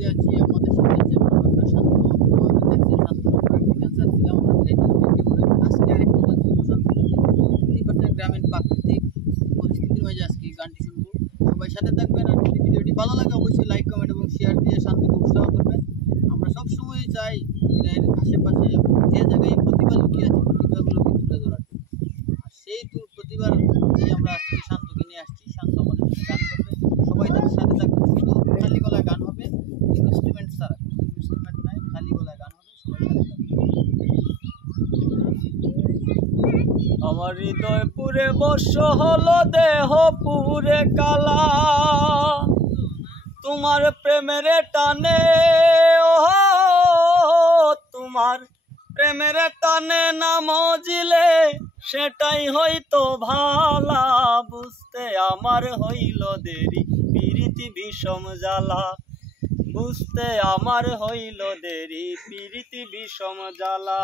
মধ্যে আছি। আমাদের সাথে আছে মোহাম্মদ শান্ত। আমাদের দেখছি শান্ত একটি ক্যান্সার ছিল আমাদের আজকে আরেকটি গান শান্ত গ্রামীণ প্রাকৃতিক পরিস্থিতির মাঝে আজকে গানটি শুনবো। সবাই সাথে থাকবেন। আর যদি ভিডিওটি ভালো লাগে অবশ্যই লাইক কমেন্ট এবং শেয়ার দিয়ে শান্তকে উৎসাহ করবেন। আমরা সবসময় চাই এর আশেপাশে এবং যে জায়গায় প্রতিভা লুকিয়ে আছে প্রতিভাগুলোকে তুলে ধরার জন্য। আর সেই প্রতিভার নিয়ে আমরা আজকে শান্তকে নিয়ে আসছি। শান্ত আমাদের সাথে গান করবে। সবাই তার সাথে থাকবেন। শুধু খালি গলায় গান হবে, ইনস্ট্রুমেন্ট ছাড়া, কোনো ইনস্ট্রুমেন্ট নাই, খালি গলায় গান হবে। সবাই সাথে থাকবেন। আমার হৃদয় পুরে বর্ষ হলো, দেহ পুরে কালা, তোমার প্রেমের টানে, ও তোমার প্রেমের টানে না মজিলে সেটাই হয়তো ভালা, বুঝতে আমার হইল দেরি পিরিতি বিষম জ্বালা, বুঝতে আমার হইল দেরি পিরিতি বিষম জ্বালা।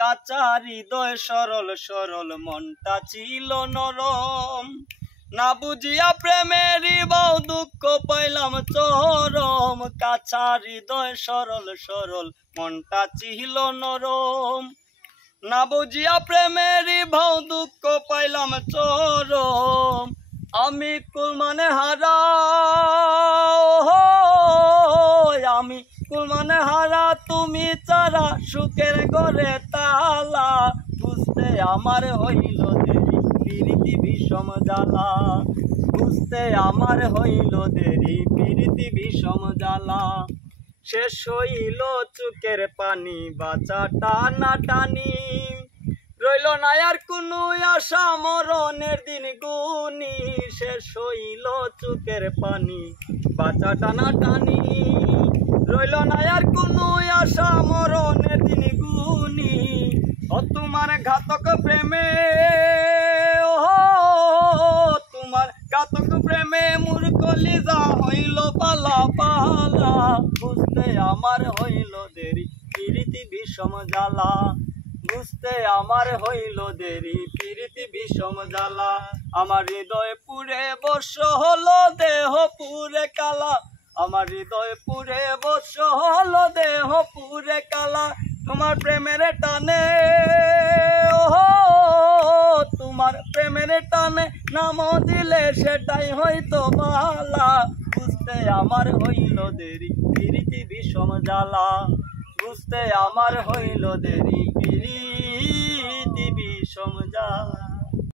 কাঁচা হৃদয় সরল সরল মনটা ছিল নরম, না বুঝিয়া প্রেমেরই বাউ দুঃখ পাইলাম চরম। কাঁচা হৃদয় সরল সরল মনটা ছিল নরম, না বুঝিয়া প্রেমেরই ভাউ দুঃখ পাইলাম চরম। আমি কুল মানে হারা, আমি কুল মানে হারা, তুমি চারা সুখের ঘরে তালা, বুঝতে আমার হইল দেরি পিরিতি বিষম জ্বালা, বুঝতে আমার হইল দেরি পিরিতি বিষম জ্বালা। শেষ হইল চোখের পানি বাঁচা টানা টানি, রইল না আর কোনো আশা মরণের দিন গুনি। শেষ হইল চোখের পানি বাঁচা টানা টানি, রইল না আর কোনো আশা মরণের দিন গুনি। ও তোমার ঘাতক প্রেমে, ও তোমার ঘাতক প্রেমে মোর কলিজা হইল পালা পালা, বুঝতে আমার হইল দেরি পিরিতি বিষম জ্বালা, বুঝতে আমার হইল দেরি পিরিতি বিষম জ্বালা। আমার হৃদয় পুরে বর্ষ হলো, দেহ পুরে কালা, আমার হৃদয় পুরে বর্ষ হলো, দেহ পুরে কালা। তোমার প্রেমের টানে, ও তোমার প্রেমের টানে নাম দিলে সেটাই হয়তো ভালা, বুঝতে আমার হইল দেরি পিরিতি বিষম জ্বালা, বুঝতে আমার হইল দেরি পিরিতি বিষম জ্বালা।